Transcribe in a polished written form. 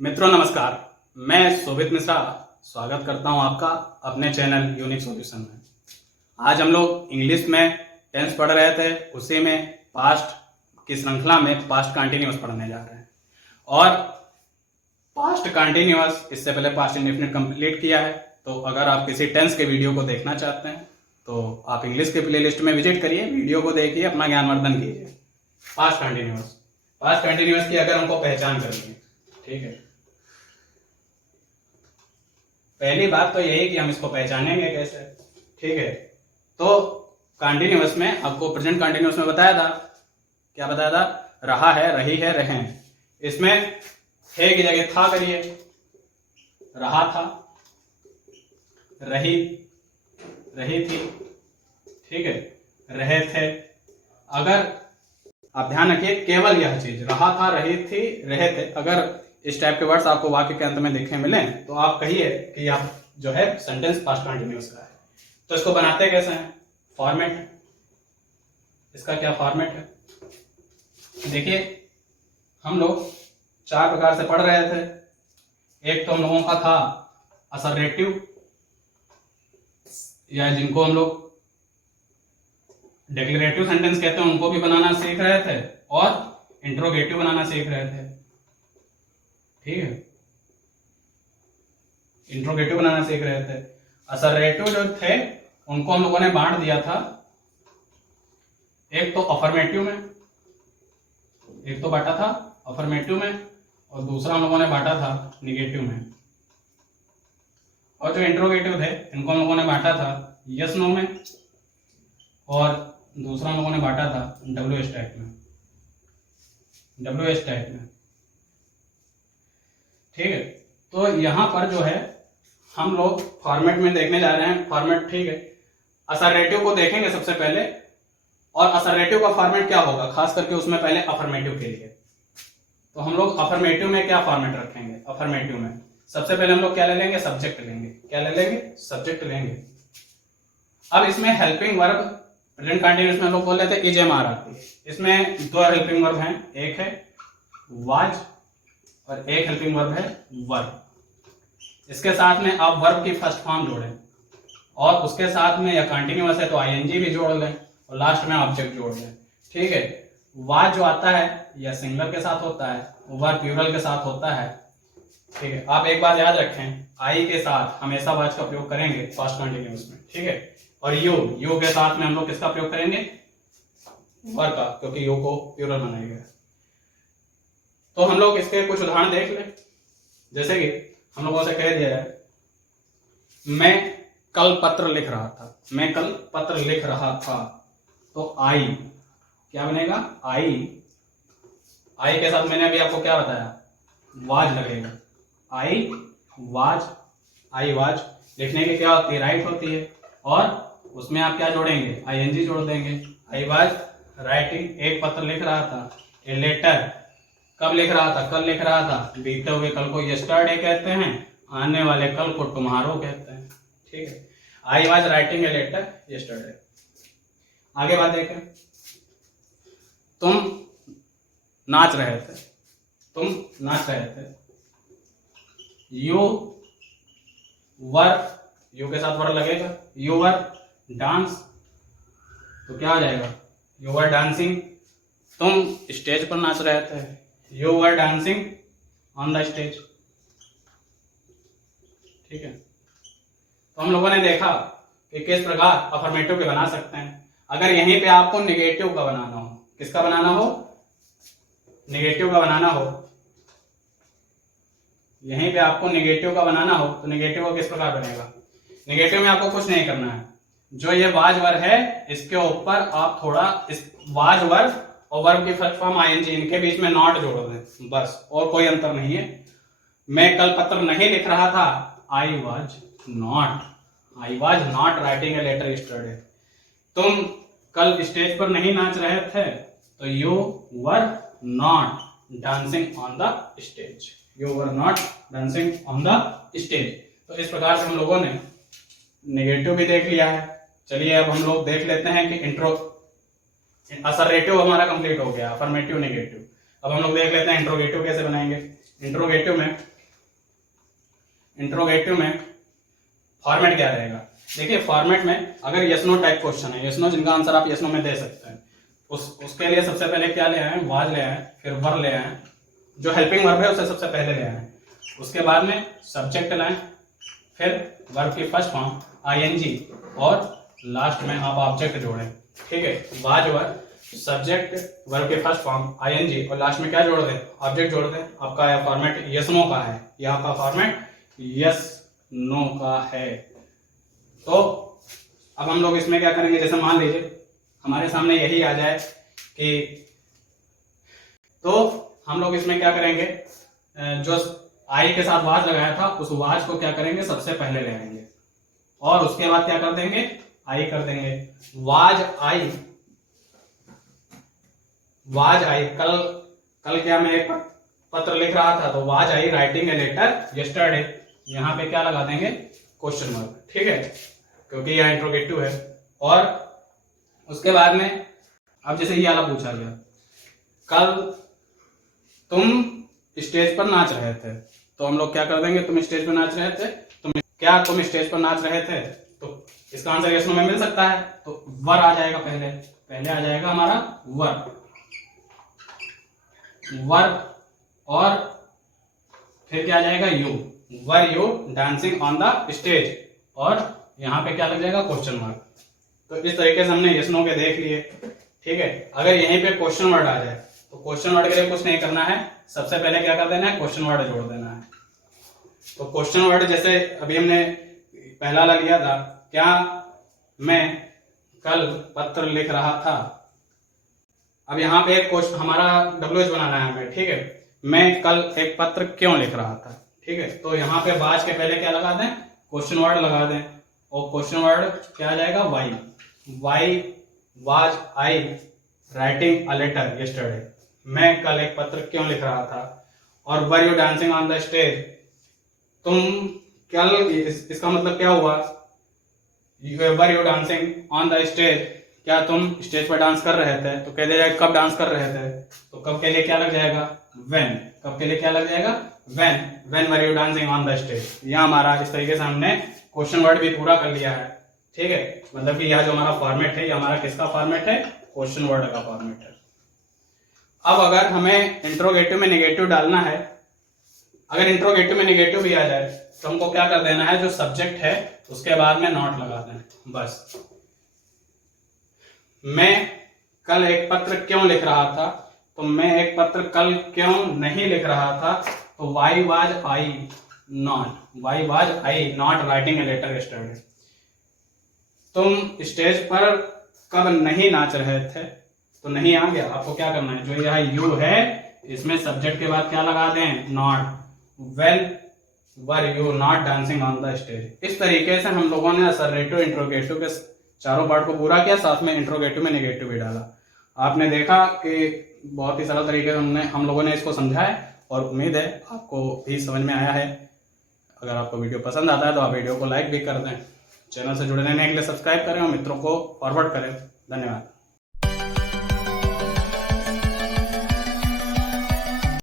मित्रों नमस्कार, मैं शोभित मिश्रा स्वागत करता हूं आपका अपने चैनल यूनिक सॉल्यूशन में। आज हम लोग इंग्लिश में टेंस पढ़ रहे थे, उसी में पास्ट की श्रृंखला में पास्ट कंटिन्यूअस पढ़ने जा रहे हैं। और पास्ट कंटिन्यूअस इससे पहले पास्ट इंडेफिनिट कंप्लीट किया है, तो अगर आप किसी टेंस के वीडियो को देखना चाहते हैं तो आप इंग्लिश के प्लेलिस्ट में विजिट करिए, वीडियो को देखिए, अपना ज्ञानवर्धन कीजिए। पास्ट कंटिन्यूअस की अगर हमको पहचान करनी है, ठीक है, पहली बात तो यही कि हम इसको पहचानेंगे कैसे, ठीक है। तो कंटिन्यूअस में आपको प्रेजेंट कंटिन्यूअस में बताया था, क्या बताया था? रहा है, रही है, रहे हैं। इसमें है की जगह था करिए, रहा था, रही, रही थी, ठीक है, रहे थे। अगर आप ध्यान रखिए, केवल यह चीज रहा था, रही थी, रहे थे, अगर इस टाइप के वर्ड्स आपको वाक्य के अंत में देखने मिले तो आप कहिए कि आप जो है सेंटेंस पास्ट कंटिन्यूअस का है। तो इसको बनाते कैसे हैं? फॉर्मेट, इसका क्या फॉर्मेट है? देखिए, हम लोग चार प्रकार से पढ़ रहे थे। एक तो हम लोगों का था असर्वेटिव, या जिनको हम लोग डिक्लेरेटिव सेंटेंस कहते हैं, उनको भी बनाना सीख रहे थे, और इंट्रोगेटिव बनाना सीख रहे थे, ठीक है, इंट्रोगेटिव बनाना सीख रहे थे। असर्वेटिव जो थे उनको हम लोगों ने बांट दिया था, एक तो अफर्मेटिव में, एक तो बांटा था अफर्मेटिव में, और दूसरा हम लोगों ने बांटा था निगेटिव में। और जो इंट्रोगेटिव थे इनको हम लोगों ने बांटा था यस नो में, और दूसरा हम लोगों ने बांटा था WH टाइप में, WH टाइप में, ठीक है। तो यहां पर जो है हम लोग फॉर्मेट में देखने जा रहे हैं। फॉर्मेट, ठीक है, असर्वेटिव को देखेंगे सबसे पहले, और असर्वेटिव का फॉर्मेट क्या होगा, खास करके उसमें पहले अफर्मेटिव के लिए। तो हम लोग अफर्मेटिव में क्या फॉर्मेट रखेंगे? अफर्मेटिव में सबसे पहले हम लोग क्या ले लेंगे? सब्जेक्ट लेंगे। क्या ले लेंगे? सब्जेक्ट लेंगे। अब इसमें हेल्पिंग वर्ब, प्रेजेंट कंटिन्यूअस में हम लोग बोल रहे थे इजएमआर आती है। इसमें दो हेल्पिंग वर्ब हैं, एक है वाज और एक हेल्पिंग वर्ब है वर्ब। इसके साथ में आप वर्ब की फर्स्ट फॉर्म जोड़ें, और उसके साथ में या कंटिन्यूअस है तो आईएनजी भी जोड़ लें, और लास्ट में ऑब्जेक्ट जोड़ लें, ठीक है। वाज जो आता है या सिंगुलर के साथ होता है, वर्ब प्लूरल के साथ होता है, ठीक है। आप एक बात याद रखें, आई के साथ हमेशा वाज का प्रयोग करेंगे पास्ट कंटिन्यूअस में, ठीक है। और यू के साथ में हम लोग किसका प्रयोग करेंगे? वर्ब का, क्योंकि यू को प्लूरल बनाया गया है। तो हम लोग इसके कुछ उदाहरण देख लें। जैसे कि हम लोगों से कह दिया है, मैं कल पत्र लिख रहा था, मैं कल पत्र लिख रहा था, तो आई क्या बनेगा? आई के साथ मैंने अभी आपको क्या बताया? वाज लगेगा। आई वाज लिखने की क्या होती है? राइट होती है, और उसमें आप क्या जोड़ेंगे? आईएनजी जोड़ देंगे। आई वाज राइटिंग, एक पत्र लिख रहा था। ए लेटर, कब लिख रहा था? कल लिख रहा था। बीते हुए कल को यस्टरडे कहते हैं, आने वाले कल को टुमारो कहते हैं, ठीक है। I was writing a letter yesterday. आगे बात देखें, तुम नाच रहे थे, तुम नाच रहे थे। यू वर, यू के साथ वर लगेगा। यू वर डांस, तो क्या हो जाएगा? You were dancing. तुम स्टेज पर नाच रहे थे, you were dancing on the stage, ठीक है। तो हम लोगों ने देखा कि किस प्रकार अफर्मेटिव के बना सकते हैं। अगर यहीं पे आपको निगेटिव का बनाना हो, किसका बनाना हो? निगेटिव का बनाना हो, यहीं पे आपको निगेटिव का बनाना हो, तो निगेटिव का किस प्रकार बनेगा? निगेटिव में आपको कुछ नहीं करना है, जो ये वाज वर्ब है इसके ऊपर आप थोड़ा इस वाज वर्ब और वर्ब की फर्स्ट फॉर्म आईएनजी, इनके बीच में नॉट जोड़ दें, बस, और कोई अंतर नहीं है। मैं कल पत्र नहीं लिख रहा था, I was not writing a letter yesterday. तुम कल स्टेज पर नहीं नाच रहे थे, तो you were not dancing on the stage, you were not dancing on the stage. तो इस प्रकार से हम लोगों ने नेगेटिव भी देख लिया है। चलिए अब हम लोग देख लेते हैं कि असर्वेटिव हमारा कंप्लीट हो गया, अफर्मेटिव, नेगेटिव। अब हम लोग देख लेते हैं इंट्रोगेटिव कैसे बनाएंगे। इंट्रोगेटिव में फॉर्मेट क्या रहेगा। देखिए फॉर्मेट में अगर यस नो टाइप क्वेश्चन है, यस नो जिनका आंसर आप यस नो में दे सकते हैं, उसके लिए सबसे पहले क्या ले आए, वाज ले आए, फिर वर ले आए, जो हेल्पिंग वर्ब है उसे सबसे पहले ले आए, उसके बाद में सब्जेक्ट लाएं, फिर वर्ब की फर्स्ट फॉर्म आईएनजी और लास्ट में आप ऑब्जेक्ट जोड़ें। ठीक है, वाज वर सब्जेक्ट वर्ब के फर्स्ट फॉर्म आईएनजी और लास्ट में क्या जोड़ दें, ऑब्जेक्ट जोड़ दें। आपका यह फॉर्मेट यस नो का है, यह आपका फॉर्मेट यस नो का है। तो अब हम लोग इसमें क्या करेंगे, जैसे मान लीजिए हमारे सामने यही आ जाए कि, तो हम लोग इसमें क्या करेंगे, जो आई के साथ वाज लगाया था उस वाज को क्या करेंगे, सबसे पहले ले आएंगे और उसके बाद क्या कर देंगे, आई कर देंगे। वाज आई कल क्या मैं एक पत्र लिख रहा था, तो was I writing a letter yesterday, यहां पे क्या लगा देंगे, क्वेश्चन मार्क। ठीक है, क्योंकि यह इंट्रोगेटिव है। और उसके बाद में अब जैसे ये वाला पूछा गया, कल तुम स्टेज पर नाच रहे थे, तो हम लोग क्या कर देंगे, तुम स्टेज पर नाच रहे थे, तुम स्टेज पर नाच रहे थे, तो इसका आंसर यस नो में मिल सकता है। तो वर आ जाएगा, पहले आ जाएगा हमारा वर और फिर क्या आ जाएगा, you, were you dancing on the stage, और यहाँ पे क्या लग जाएगा, क्वेश्चन मार्क। तो इस तरीके से हमने यस नो के देख लिए। ठीक है, अगर यहीं पे क्वेश्चन वर्ड आ जाए तो क्वेश्चन वर्ड के लिए कुछ नहीं करना है, सबसे पहले क्या कर देना है, क्वेश्चन वर्ड जोड़ देना है। तो क्वेश्चन वर्ड जैसे अभी हमने पहला वाला लिया था, क्या मैं कल पत्र लिख रहा था। अब यहाँ पे एक क्वेश्चन हमारा WH बनाना है हमें। ठीक है, मैं कल एक पत्र क्यों लिख रहा था। ठीक है, तो यहाँ पे वाज के पहले क्या लगा दें, क्वेश्चन वर्ड लगा दें, और क्वेश्चन वर्ड क्या आ जाएगा, why was I writing a letter yesterday, मैं कल एक पत्र क्यों लिख रहा था। और were you dancing on the stage, तुम कल, इसका मतलब क्या हुआ, were you dancing on the stage, क्या तुम स्टेज पर डांस कर रहे थे। तो कह दिया जाए कब डांस कर रहे थे, तो कब के लिए क्या लग जाएगा, व्हेन, कब के लिए क्या लग जाएगा, when were you dancing on the stage. यह हमारा इस तरीके से हमने क्वेश्चन वर्ड भी पूरा कर लिया है। ठीक है, मतलब कि यह जो हमारा फॉर्मेट है, यह हमारा किसका फॉर्मेट है, क्वेश्चन वर्ड का फॉर्मेट है। अब अगर हमें इंट्रोगेटिव में नेगेटिव डालना है, अगर इंट्रोगेटिव में नेगेटिव भी आ जाए तो हमको क्या कर देना है, जो सब्जेक्ट है उसके बाद में नॉट लगा देना बस। मैं कल एक पत्र क्यों लिख रहा था, तो मैं एक पत्र कल क्यों नहीं लिख रहा था, तो why was I not writing a letter yesterday. तुम स्टेज पर कब नहीं नाच रहे थे, तो नहीं आ गया, आपको क्या करना है, जो यह यू है इसमें सब्जेक्ट के बाद क्या लगा दें, not, when were you not dancing on the stage. इस तरीके से हम लोगों ने असर्टिव इंट्रोगेटिव के चारों पार्ट को पूरा किया, साथ में इंट्रोगेटिव में नेगेटिव भी डाला। आपने देखा कि बहुत ही सरल तरीके से हम लोगों ने इसको समझा है, और उम्मीद है आपको भी समझ में आया है। अगर आपको वीडियो पसंद आता है तो आप वीडियो को लाइक भी कर दें, चैनल से जुड़ने के लिए सब्सक्राइब करें और मित्रों को फॉरवर्ड करें। धन्यवाद।